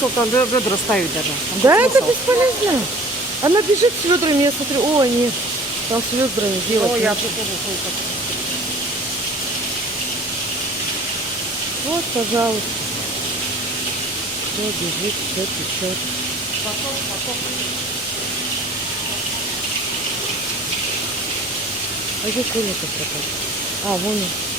смысл там ведра ставить даже? Там Да, смысл? это бесполезно. Она бежит с ведрами, я смотрю, о, нет, там с ведрами делать. Ну, я нечего. тут тоже кое-как. Вот, пожалуйста. Все бежит, все течет. А где Коля-то пропал? А, вон он.